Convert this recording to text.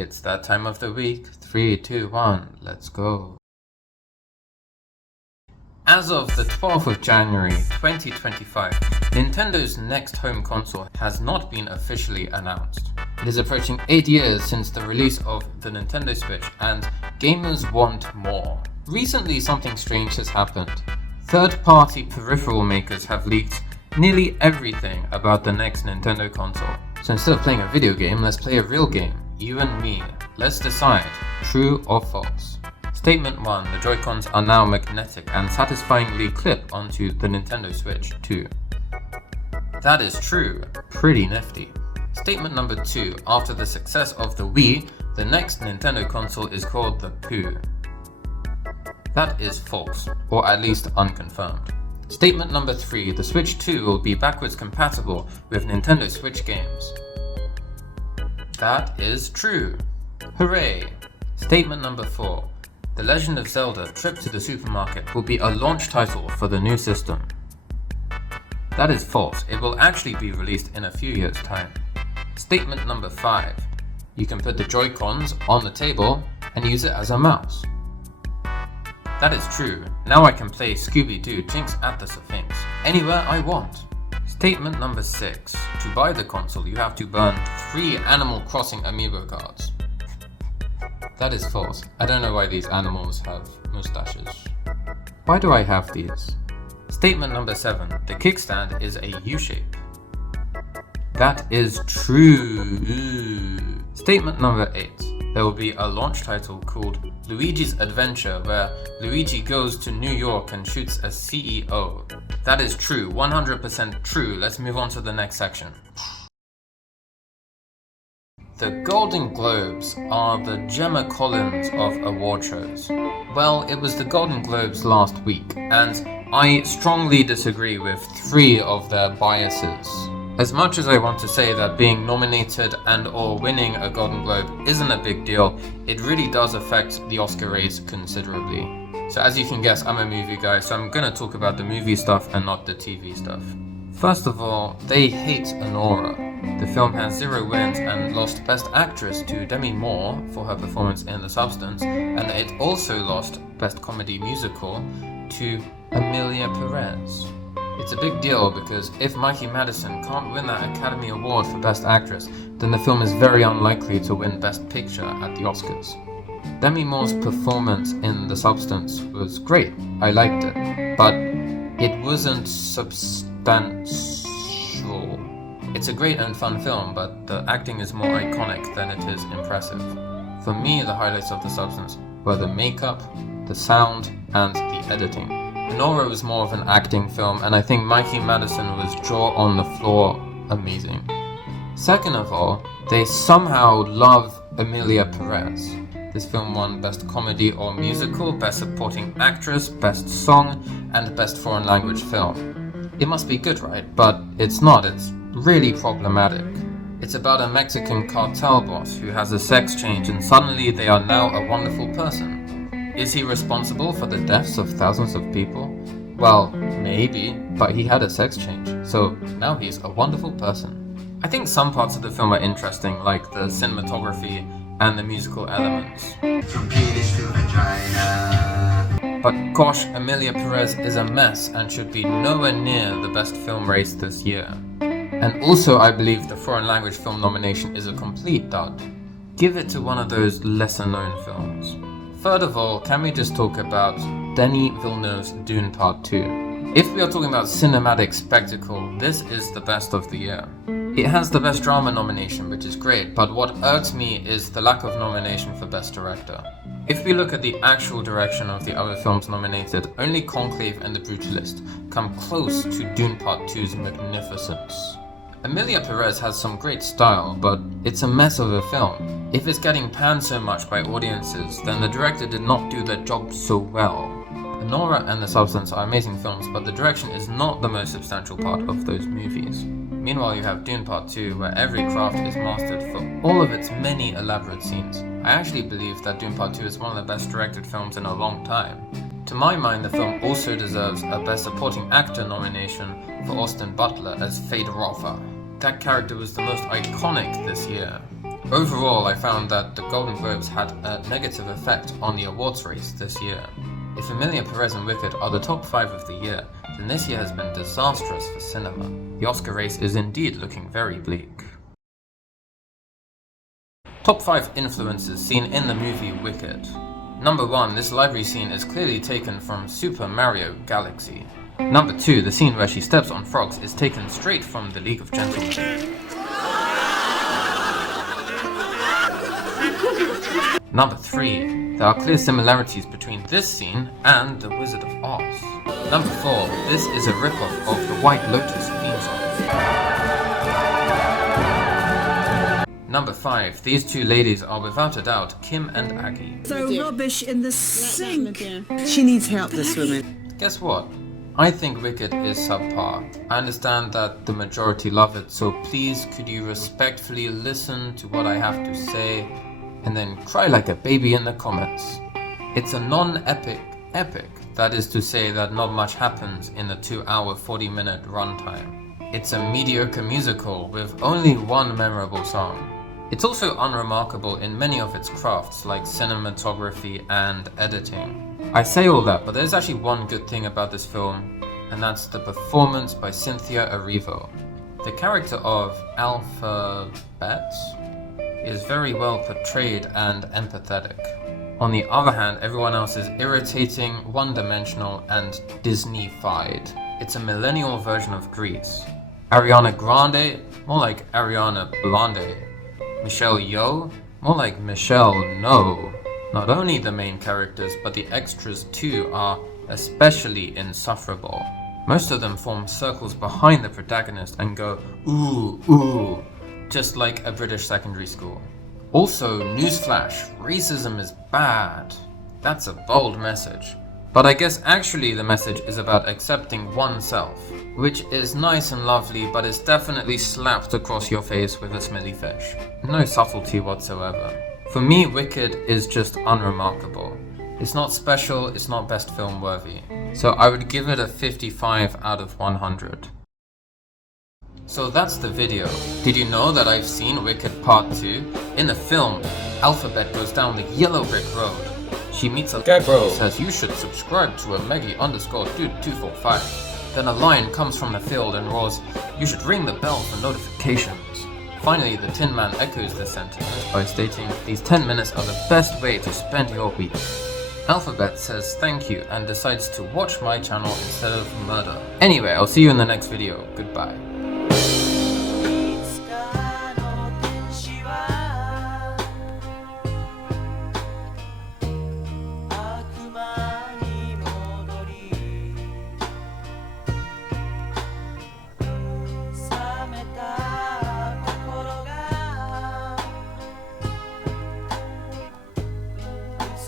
It's that time of the week. 3, 2, 1, let's go. As of the 12th of January 2025, Nintendo's next home console has not been officially announced. It is approaching 8 years since the release of the Nintendo Switch, and gamers want more. Recently, something strange has happened. Third-party peripheral makers have leaked nearly everything about the next Nintendo console. So instead of playing a video game, let's play a real game. You and me. Let's decide, true or false. Statement 1. The Joy-Cons are now magnetic and satisfyingly clip onto the Nintendo Switch 2. That is true. Pretty nifty. Statement number 2. After the success of the Wii, the next Nintendo console is called the Poo. That is false, or at least unconfirmed. Statement number 3. The Switch 2 will be backwards compatible with Nintendo Switch games. That is true. Hooray! Statement number 4. The Legend of Zelda: Trip to the Supermarket will be a launch title for the new system. That is false. It will actually be released in a few years' time. Statement number 5. You can put the Joy-Cons on the table and use it as a mouse. That is true. Now I can play Scooby-Doo Jinx at the Sphinx anywhere I want. Statement number 6. To buy the console, you have to burn 3 Animal Crossing amiibo cards. That is false. I don't know why these animals have mustaches. Why do I have these? Statement number 7. The kickstand is a U-shape. That is true. Statement number 8. There will be a launch title called Luigi's Adventure, where Luigi goes to New York and shoots a CEO. That is true, 100% true. Let's move on to the next section. The Golden Globes are the Gemma Collins of award shows. Well, it was the Golden Globes last week, and I strongly disagree with 3 of their biases. As much as I want to say that being nominated and or winning a Golden Globe isn't a big deal, it really does affect the Oscar race considerably. So as you can guess, I'm a movie guy, so I'm gonna talk about the movie stuff and not the TV stuff. First of all, they hate Anora. The film has 0 wins and lost Best Actress to Demi Moore for her performance in The Substance, and it also lost Best Comedy Musical to Emilia Perez. It's a big deal because if Mikey Madison can't win that Academy Award for Best Actress, then the film is very unlikely to win Best Picture at the Oscars. Demi Moore's performance in The Substance was great, I liked it, but it wasn't substantial. It's a great and fun film, but the acting is more iconic than it is impressive. For me, the highlights of The Substance were the makeup, the sound, and the editing. Nora was more of an acting film, and I think Mikey Madison was jaw on the floor amazing. Second of all, they somehow love Emilia Perez. This film won Best Comedy or Musical, Best Supporting Actress, Best Song, and Best Foreign Language Film. It must be good, right? But it's not, it's really problematic. It's about a Mexican cartel boss who has a sex change and suddenly they are now a wonderful person. Is he responsible for the deaths of thousands of people? Well, maybe, but he had a sex change, so now he's a wonderful person. I think some parts of the film are interesting, like the cinematography and the musical elements. From penis to vagina. But gosh, Emilia Perez is a mess and should be nowhere near the best film race this year. And also I believe the foreign language film nomination is a complete dud. Give it to one of those lesser known films. Third of all, can we just talk about Denis Villeneuve's Dune Part 2? If we are talking about cinematic spectacle, this is the best of the year. It has the Best Drama nomination, which is great, but what irks me is the lack of nomination for Best Director. If we look at the actual direction of the other films nominated, only Conclave and The Brutalist come close to Dune Part 2's magnificence. Emilia Perez has some great style, but it's a mess of a film. If it's getting panned so much by audiences, then the director did not do their job so well. Nora and The Substance are amazing films, but the direction is not the most substantial part of those movies. Meanwhile, you have Dune Part 2, where every craft is mastered for all of its many elaborate scenes. I actually believe that Dune Part 2 is one of the best directed films in a long time. To my mind, the film also deserves a Best Supporting Actor nomination for Austin Butler as Feyd-Rautha. That character was the most iconic this year. Overall, I found that the Golden Globes had a negative effect on the awards race this year. If Emilia Perez and Wicked are the top 5 of the year, then this year has been disastrous for cinema. The Oscar race is indeed looking very bleak. Top 5 influences seen in the movie Wicked. Number 1, this library scene is clearly taken from Super Mario Galaxy. Number 2, the scene where she steps on frogs is taken straight from The League of Gentlemen. Number 3, there are clear similarities between this scene and The Wizard of Oz. Number 4, this is a ripoff of the White Lotus theme song. Number 5, these two ladies are without a doubt Kim and Aggie. So rubbish in the sink. She needs help, this woman. Guess what? I think Wicked is subpar. I understand that the majority love it, so please could you respectfully listen to what I have to say and then cry like a baby in the comments. It's a non-epic epic, that is to say that not much happens in the 2-hour 40-minute runtime. It's a mediocre musical with only one memorable song. It's also unremarkable in many of its crafts like cinematography and editing. I say all that, but there's actually one good thing about this film, and that's the performance by Cynthia Erivo. The character of Alphabet is very well portrayed and empathetic. On the other hand, everyone else is irritating, one-dimensional, and Disney-fied. It's a millennial version of Grease. Ariana Grande, more like Ariana Blonde. Michelle Yeoh, more like Michelle No. Not only the main characters, but the extras too are especially insufferable. Most of them form circles behind the protagonist and go, ooh, ooh, just like a British secondary school. Also, newsflash, racism is bad. That's a bold message. But I guess actually the message is about accepting oneself, which is nice and lovely, but is definitely slapped across your face with a smelly fish. No subtlety whatsoever. For me, Wicked is just unremarkable. It's not special, it's not best film worthy. So I would give it a 55 out of 100. So that's the video. Did you know that I've seen Wicked Part 2? In the film, Alphabet goes down the yellow brick road. She meets a guy who says you should subscribe to a Maggie_dude245. Then a lion comes from the field and roars, you should ring the bell for notifications. Finally, the Tin Man echoes this sentiment by stating, these 10 minutes are the best way to spend your week. Alphabet says thank you and decides to watch my channel instead of murder. Anyway, I'll see you in the next video. Goodbye. It's